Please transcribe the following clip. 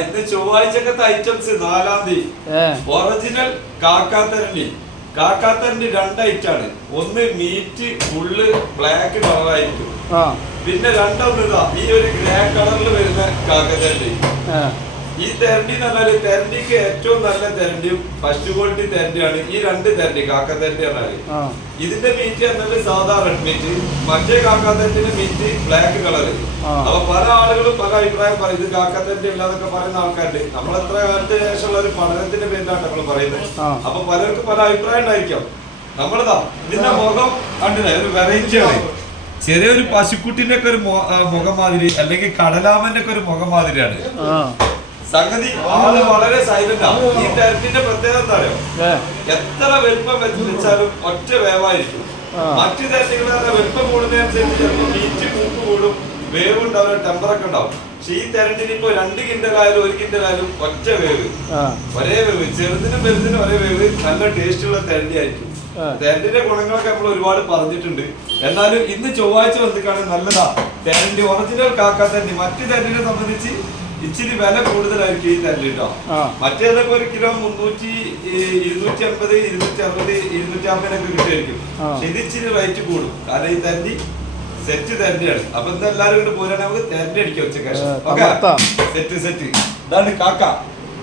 ഇന്ന് ചൊവ്വാഴ്ചക്കത്തെ ഐറ്റംസ് 4-ാം തീയതി ഒറിജിനൽ കാക്കാത്തരണ്ടി 2 ഐറ്റാണ്. ഒന്ന് മീറ്റ് ഫുള്ള് ബ്ലാക്ക് കളറായിരിക്കും. പിന്നെ രണ്ടൊന്നിതാ ഈ ഒരു ഗ്രേ കളറിൽ വരുന്ന കാക്കത്തരണ്ടി. ഈ തെരണ്ടി എന്ന് പറഞ്ഞാല് തെരണ്ടിക്ക് ഏറ്റവും നല്ല തെരണ്ടിയും ഫസ്റ്റ് ക്വാളിറ്റി തെരണ്ടിയാണ് ഈ 2 തെരണ്ടി കാക്കത്തരണ്ടി പറഞ്ഞാല്. ഇതിന്റെ മീറ്റ് പറഞ്ഞാല് സാധാ റെഡ് മീറ്റ്, മറ്റേ കാക്കാത്തരണ്ടിന്റെ മീറ്റ് ബ്ലാക്ക് കളറ്. അപ്പൊ പല ആളുകളും പല അഭിപ്രായം പറയും ഇത് കാക്കാത്തരണ്ടി അല്ലാതൊക്കെ പറയുന്ന ആൾക്കാരുണ്ട്. നമ്മൾ എത്ര കാലത്തിന് ശേഷമുള്ള ഒരു പഠനത്തിന്റെ പേരിലാണ് നമ്മൾ പറയുന്നത്. അപ്പൊ പലർക്കും പല അഭിപ്രായം ഉണ്ടായിരിക്കാം. നമ്മളിതാ ഇതിന്റെ മുഖം കണ്ടില്ലേ, ഒരു വെറൈറ്റി ആണ്. ചെറിയൊരു പശുക്കുട്ടിന്റെ ഒക്കെ ഒരു മുഖം മാതിരി, അല്ലെങ്കിൽ കടലാമന്റെ ഒക്കെ ഒരു മുഖം മാതിരിയാണ് സംഗതി. ആള് വളരെ സൈലന്റ് ആണ്. ഈ തെരണ്ടിന്റെ പ്രത്യേകത എന്താ അറിയോ, എത്ര വലുപ്പം വെച്ചാലും ഒറ്റ വേവായിരിക്കും. മറ്റു തെരണ്ടികളെ വലുപ്പം കൂടുന്നതനുസരിച്ച് ചിലപ്പോൾ മീറ്റ് മൂക്ക് കൂടും, വേവ് ഉണ്ടാവും, ടെമ്പറൊക്കെ ഉണ്ടാവും. പക്ഷെ ഈ തെരണ്ടിന് ഇപ്പൊ 2 കിൻഡലായാലും 1 കിൻഡലായാലും ഒറ്റ വേവ്, ഒരേ വേവ്, ചെറുതിനും വലുതിനും ഒരേ വേവ്. നല്ല ടേസ്റ്റ് ഉള്ള തെരണ്ടി ആയിരിക്കും. തെരണ്ടിന്റെ ഗുണങ്ങളൊക്കെ നമ്മൾ ഒരുപാട് പറഞ്ഞിട്ടുണ്ട്. എന്നാലും ഇന്ന് ചൊവ്വാഴ്ച വന്നിക്കാണ് നല്ലതാ തെരണ്ടി, ഒറിജിനൽ കാക്കാത്തരണ്ടി. മറ്റു തെരണ്ടിനെ സംബന്ധിച്ച് ഇച്ചിരി വില കൂടുതലായിരിക്കും ഈ തെരണ്ടി കേട്ടോ. മറ്റേതൊക്കെ 1 കിലോ 300, 250, 260, 250 കിട്ടുമായിരിക്കും. പക്ഷെ ഇത് ഇച്ചിരി റേറ്റ് കൂടും. കാരണം ഈ തെരണ്ടി സെറ്റ് തെരണ്ടിയാണ്. അപ്പൊ ഇന്ന് എല്ലാവരും കൂടെ പോരാണെങ്കിൽ നമുക്ക് തെരണ്ടി അടിക്കാം ഉച്ചക്ക്. ഓക്കെ, സെറ്റ് ഇതാണ് കാക്ക.